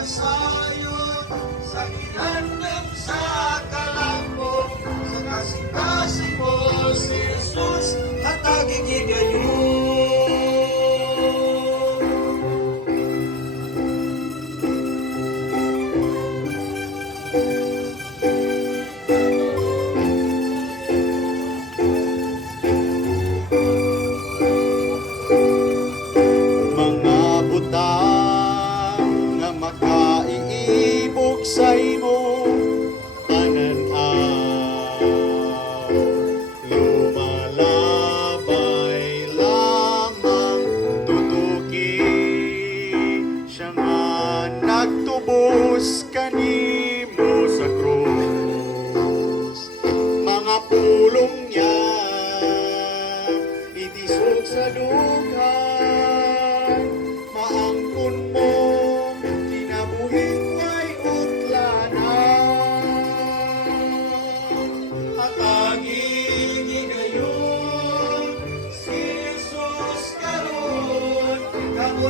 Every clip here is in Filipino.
nasayo sa ginandang sa kalangkong sa kasing-kasing mo si Jesus at nagigigayon. Sa imo pananaw, lumalabay lamang tutuki siya nga nagtubos kanimo sa krus. Mga pulong niya itisog sa dughan, maangkon mo kinabuhing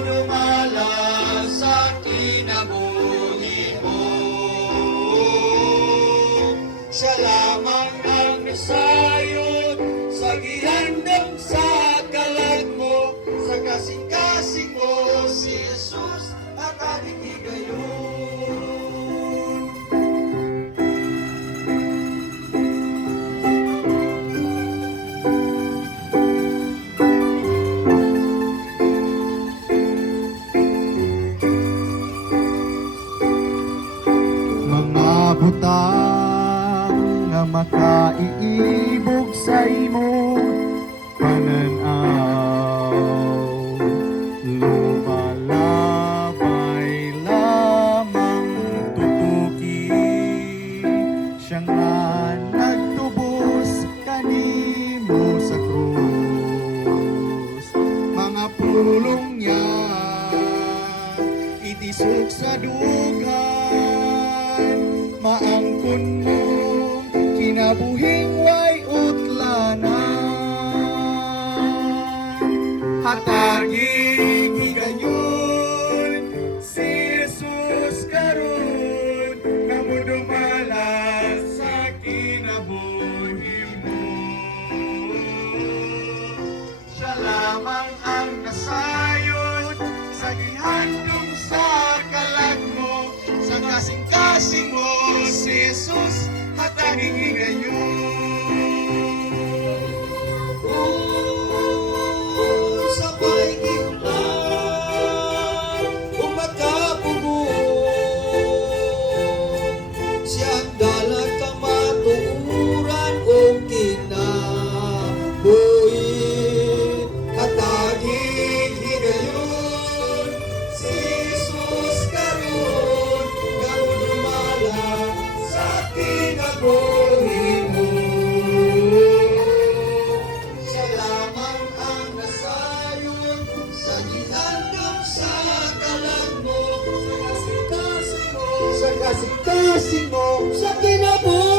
lumala sa kinabuhi mo. Siya lamang ang nasayon sa gihandang sa kalag mo, sa kasing-kasing mo si Jesus ang ating higayon. butang nga makaiibog sa imong pananaw, lumalabay lamang tutuki siya nga nagtubos kanimo sa krus. Mga pulong niya itisog sa dughan, maangkon mo kinabuhing way utlanan. Hataging higayon si Jesus karon, namo dumala sa kinabuhi mo. Siya lamang ang nasayon sa gihandong sa kalag mo, sa kasing-kasing mo si Jesus at aking higayon. Sabay gitlan umagapugong, siyang dalag kamatuuran o kinabuhin at aking higayon si Jesus karon, ngamo dumala sa kinabuhi mo. Siya lamang ang nasayon sa gihandang sa kalag mo, sa kasing-kasing mo, sa kasing-kasing mo, sa kinabuhi